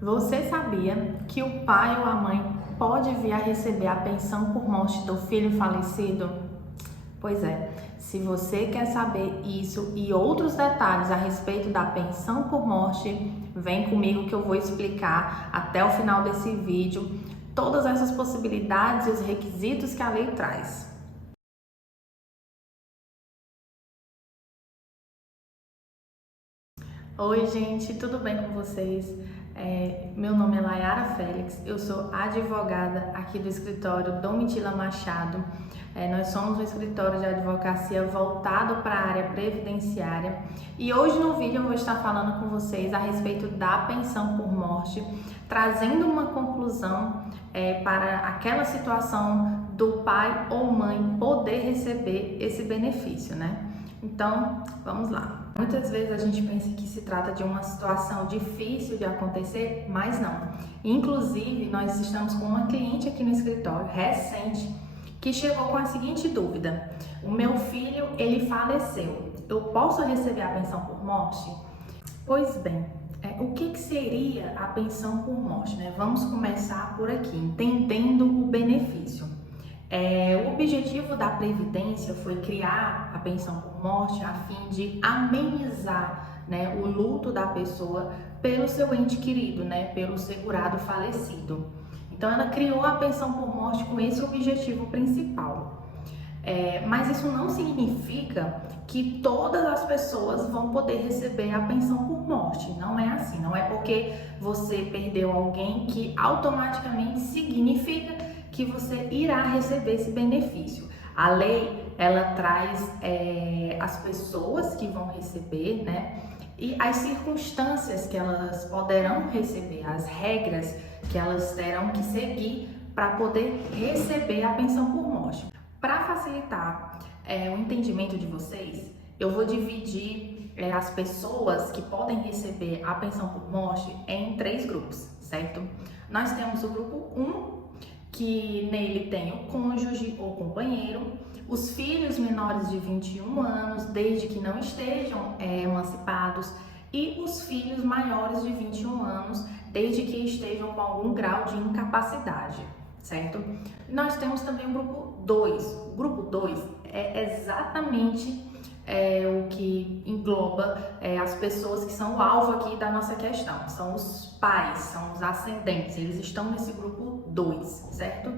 Você sabia que o pai ou a mãe pode vir a receber a pensão por morte do filho falecido? Pois é, se você quer saber isso e outros detalhes a respeito da pensão por morte, vem comigo que eu vou explicar até o final desse vídeo todas essas possibilidades e os requisitos que a lei traz. Oi, gente, tudo bem com vocês? Meu nome é Layara Félix, eu sou advogada aqui do escritório Domitila Machado. Nós somos um escritório de advocacia voltado para a área previdenciária e hoje no vídeo eu vou estar falando com vocês a respeito da pensão por morte, trazendo uma conclusão para aquela situação do pai ou mãe poder receber esse benefício, né? Então, vamos lá. Muitas vezes a gente pensa que se trata de uma situação difícil de acontecer, mas não. Inclusive, nós estamos com uma cliente aqui no escritório, recente, que chegou com a seguinte dúvida: o meu filho, ele faleceu, eu posso receber a pensão por morte? Pois bem, o que seria a pensão por morte, né? Vamos começar por aqui, entendendo o benefício. O objetivo da Previdência foi criar a pensão por morte a fim de amenizar, né, o luto da pessoa pelo seu ente querido, né, pelo segurado falecido. Então ela criou a pensão por morte com esse objetivo principal. Mas isso não significa que todas as pessoas vão poder receber a pensão por morte. Não é assim, não é porque você perdeu alguém que automaticamente significa que você irá receber esse benefício. A lei, ela traz as pessoas que vão receber, né? E as circunstâncias que elas poderão receber, as regras que elas terão que seguir para poder receber a pensão por morte. Para facilitar o entendimento de vocês, eu vou dividir as pessoas que podem receber a pensão por morte em 3 grupos, certo? Nós temos o grupo 1, que nele tem o cônjuge ou companheiro, os filhos menores de 21 anos, desde que não estejam emancipados, e os filhos maiores de 21 anos, desde que estejam com algum grau de incapacidade, certo? Nós temos também o grupo 2. O grupo 2 é exatamente o que engloba as pessoas que são o alvo aqui da nossa questão. São os pais, são os ascendentes, eles estão nesse grupo 2, certo?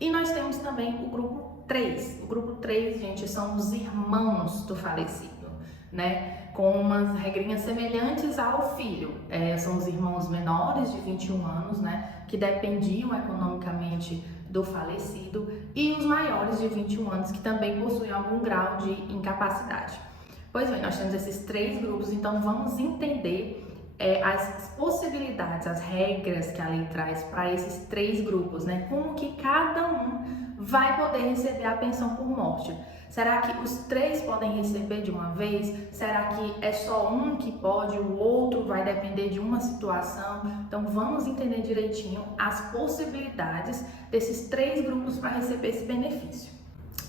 E nós temos também o grupo 3. O grupo 3, gente, são os irmãos do falecido, né? Com umas regrinhas semelhantes ao filho. São os irmãos menores de 21 anos, né? Que dependiam economicamente do falecido, e os maiores de 21 anos que também possuem algum grau de incapacidade. Pois bem, nós temos esses 3 grupos, então vamos entender as possibilidades, as regras que a lei traz para esses 3 grupos, né? Como que cada um vai poder receber a pensão por morte. Será que os 3 podem receber de uma vez? Será que é só um que pode, o outro vai depender de uma situação? Então vamos entender direitinho as possibilidades desses 3 grupos para receber esse benefício.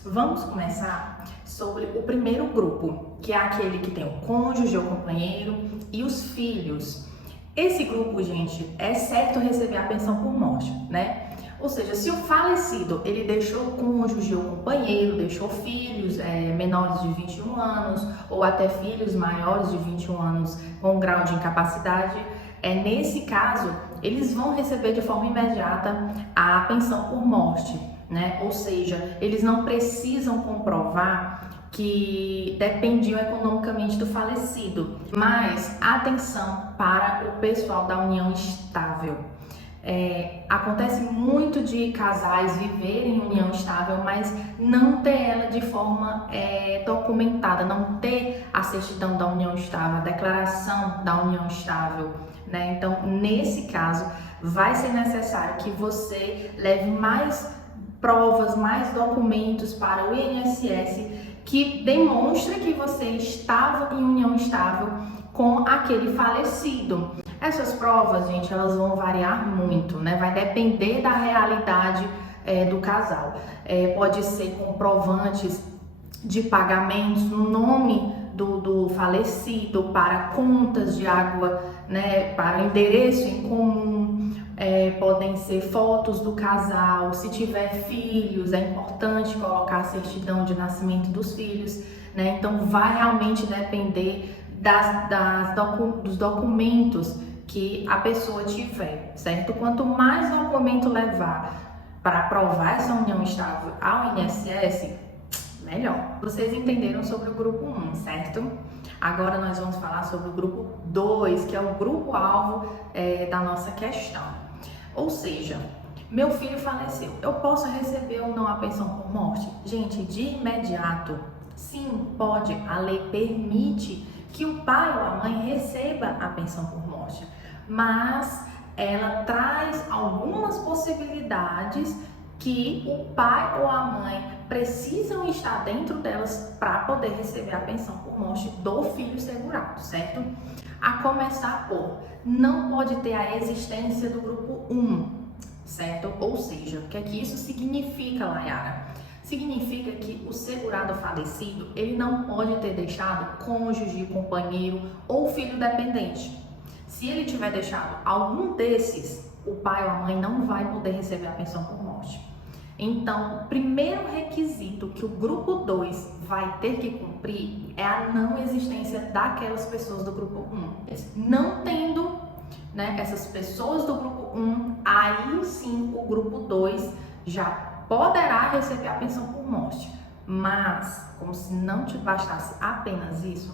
Vamos começar sobre o primeiro grupo, que é aquele que tem o cônjuge ou companheiro e os filhos. Esse grupo, gente, é certo receber a pensão por morte, né? Ou seja, se o falecido, ele deixou o cônjuge ou companheiro, deixou filhos menores de 21 anos, ou até filhos maiores de 21 anos com grau de incapacidade, nesse caso, eles vão receber de forma imediata a pensão por morte, né? Ou seja, eles não precisam comprovar que dependiam economicamente do falecido. Mas atenção para o pessoal da união estável. Acontece muito de casais viverem em união estável, mas não ter ela de forma documentada, não ter a certidão da união estável, a declaração da união estável, né? Então, nesse caso, vai ser necessário que você leve mais provas, mais documentos para o INSS que demonstre que você estava em união estável com aquele falecido. Essas provas, gente, elas vão variar muito, né? Vai depender da realidade do casal. Pode ser comprovantes de pagamentos no nome do falecido, para contas de água, né, para endereço em comum, podem ser fotos do casal. Se tiver filhos, é importante colocar a certidão de nascimento dos filhos, né? Então vai realmente depender dos documentos que a pessoa tiver, certo? Quanto mais documento levar para provar essa união estável ao INSS, melhor. Vocês entenderam sobre o grupo 1, certo? Agora nós vamos falar sobre o grupo 2, que é o grupo-alvo da nossa questão. Ou seja, meu filho faleceu, eu posso receber ou não a pensão por morte? Gente, de imediato, sim, pode. A lei permite que o pai ou a mãe receba a pensão por morte, mas ela traz algumas possibilidades que o pai ou a mãe precisam estar dentro delas para poder receber a pensão por morte do filho segurado, certo? A começar por, não pode ter a existência do grupo 1, certo? Ou seja, o que é que isso significa, Layara? Significa que o segurado falecido, ele não pode ter deixado cônjuge, companheiro ou filho dependente. Se ele tiver deixado algum desses, o pai ou a mãe não vai poder receber a pensão por morte. Então, o primeiro requisito que o grupo 2 vai ter que cumprir é a não existência daquelas pessoas do grupo 1. Não tendo, né, essas pessoas do grupo 1, aí sim o grupo 2 já poderá receber a pensão por morte. Mas, como se não te bastasse apenas isso,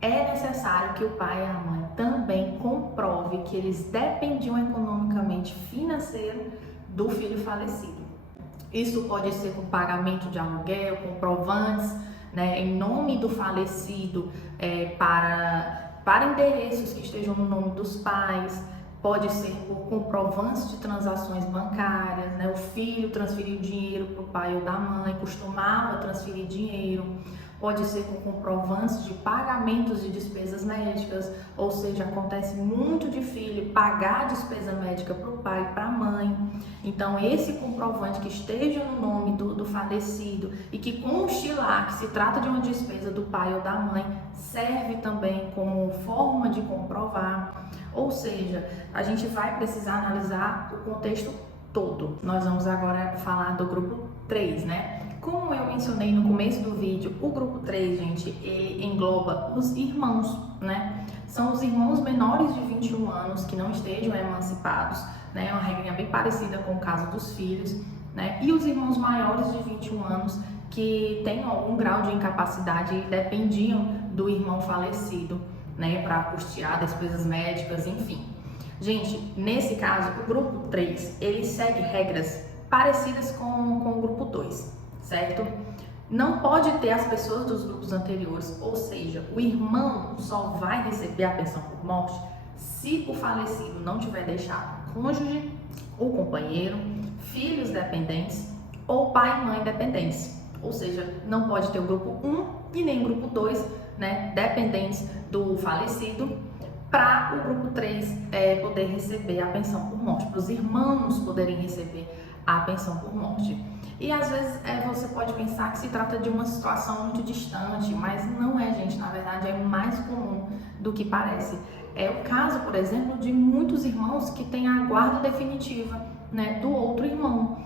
é necessário que o pai e a mãe também comprove que eles dependiam economicamente, financeiro, do filho falecido. Isso pode ser com pagamento de aluguel, comprovantes, né, em nome do falecido, para endereços que estejam no nome dos pais. Pode ser por comprovantes de transações bancárias, né? O filho transferiu dinheiro para o pai ou da mãe, costumava transferir dinheiro. Pode ser com comprovantes de pagamentos de despesas médicas, ou seja, acontece muito de filho pagar a despesa médica para o pai e para a mãe. Então, esse comprovante que esteja no nome do falecido e que conste lá que se trata de uma despesa do pai ou da mãe, serve também como forma de comprovar. Ou seja, a gente vai precisar analisar o contexto todo. Nós vamos agora falar do grupo 3, né? Como eu mencionei no começo do vídeo, o grupo 3, gente, engloba os irmãos, né? São os irmãos menores de 21 anos que não estejam emancipados, né? É uma regrinha bem parecida com o caso dos filhos, né? E os irmãos maiores de 21 anos que têm algum grau de incapacidade e dependiam do irmão falecido, né? Para custear despesas médicas, enfim. Gente, nesse caso, o grupo 3, ele segue regras parecidas com o grupo 2. Certo? Não pode ter as pessoas dos grupos anteriores, ou seja, o irmão só vai receber a pensão por morte se o falecido não tiver deixado cônjuge ou companheiro, filhos dependentes ou pai e mãe dependentes. Ou seja, não pode ter o grupo 1 e nem o grupo 2, né, dependentes do falecido, para o grupo 3 poder receber a pensão por morte, para os irmãos poderem receber a pensão por morte. E às vezes você pode pensar que se trata de uma situação muito distante, mas não é, gente. Na verdade, é mais comum do que parece. É o caso, por exemplo, de muitos irmãos que têm a guarda definitiva, né, do outro irmão.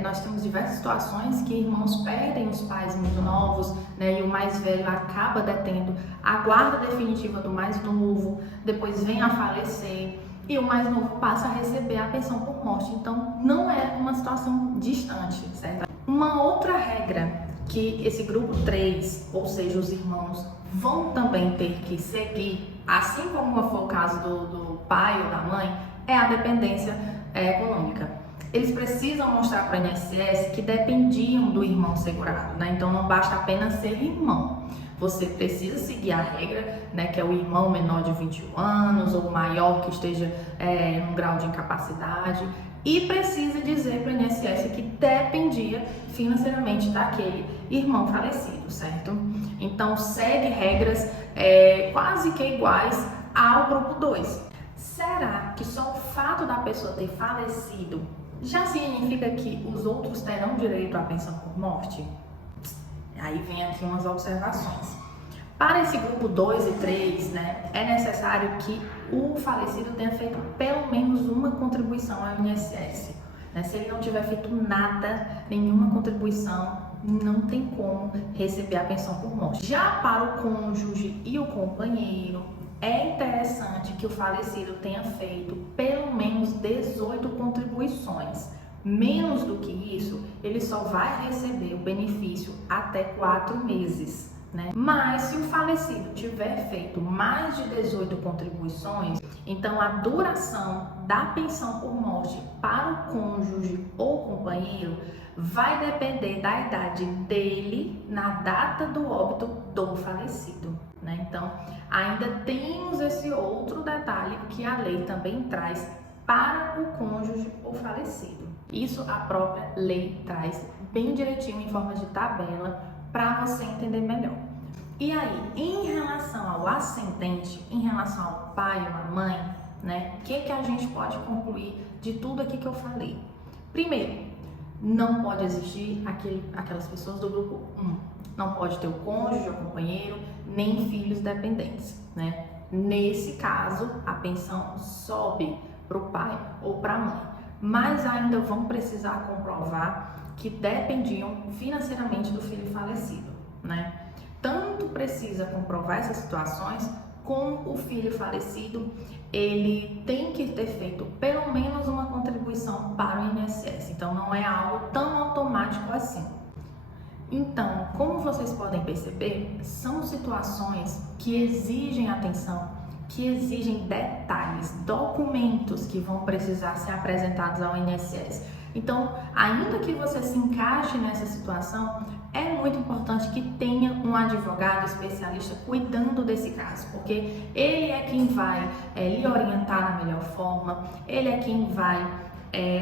Nós temos diversas situações que irmãos perdem os pais muito novos, né, e o mais velho acaba detendo a guarda definitiva do mais novo, depois vem a falecer e o mais novo passa a receber a pensão por morte. Então, não é uma situação distante, certo? Uma outra regra que esse grupo 3, ou seja, os irmãos, vão também ter que seguir, assim como foi o caso do pai ou da mãe, é a dependência econômica. Eles precisam mostrar para o INSS que dependiam do irmão segurado, né? Então, não basta apenas ser irmão. Você precisa seguir a regra, né, que é o irmão menor de 21 anos ou maior que esteja em um grau de incapacidade, e precisa dizer para o INSS que dependia financeiramente daquele irmão falecido, certo? Então, segue regras quase que iguais ao grupo 2. Será que só o fato da pessoa ter falecido já significa que os outros terão direito à pensão por morte? Aí vem aqui umas observações. Para esse grupo 2 e 3, né, é necessário que o falecido tenha feito pelo menos uma contribuição ao INSS. Né? Se ele não tiver feito nada, nenhuma contribuição, não tem como receber a pensão por morte. Já para o cônjuge e o companheiro, é interessante que o falecido tenha feito pelo menos 18 contribuições. Menos do que isso, ele só vai receber o benefício até 4 meses. Né? Mas se o falecido tiver feito mais de 18 contribuições, então a duração da pensão por morte para o cônjuge ou companheiro vai depender da idade dele na data do óbito do falecido. Né? Então, ainda temos esse outro detalhe que a lei também traz para o cônjuge ou falecido. Isso a própria lei traz bem direitinho em forma de tabela para você entender melhor. E aí, em relação ao ascendente, em relação ao pai ou à mãe, né, o que a gente pode concluir de tudo aqui que eu falei? Primeiro, não pode existir aquelas pessoas do grupo 1. Não pode ter o cônjuge, o companheiro, nem filhos dependentes, né? Nesse caso, a pensão sobe para o pai ou para a mãe, mas ainda vão precisar comprovar que dependiam financeiramente do filho falecido, né? Tanto precisa comprovar essas situações, como o filho falecido, ele tem que ter feito pelo menos uma contribuição para o INSS, então não é algo tão automático assim. Então, como vocês podem perceber, são situações que exigem atenção, que exigem detalhes, documentos que vão precisar ser apresentados ao INSS. Então, ainda que você se encaixe nessa situação, é muito importante que tenha um advogado especialista cuidando desse caso, porque ele é quem vai lhe orientar na melhor forma, ele é quem vai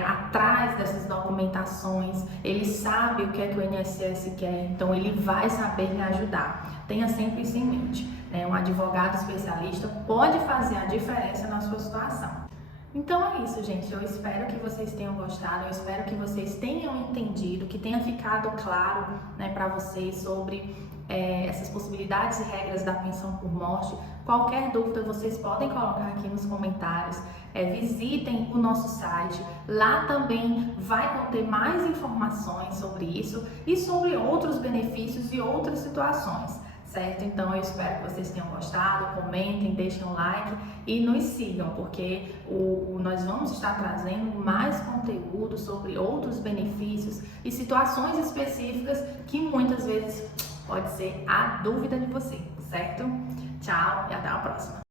atrás dessas documentações, ele sabe o que é que o INSS quer, então ele vai saber lhe ajudar. Tenha sempre isso em mente. Um advogado especialista pode fazer a diferença na sua situação. Então é isso, gente. Eu espero que vocês tenham gostado, eu espero que vocês tenham entendido, que tenha ficado claro, né, para vocês sobre essas possibilidades e regras da pensão por morte. Qualquer dúvida vocês podem colocar aqui nos comentários. Visitem o nosso site, lá também vai conter mais informações sobre isso e sobre outros benefícios e outras situações. Certo? Então eu espero que vocês tenham gostado, comentem, deixem um like e nos sigam, porque nós vamos estar trazendo mais conteúdo sobre outros benefícios e situações específicas que muitas vezes pode ser a dúvida de você, certo? Tchau e até a próxima!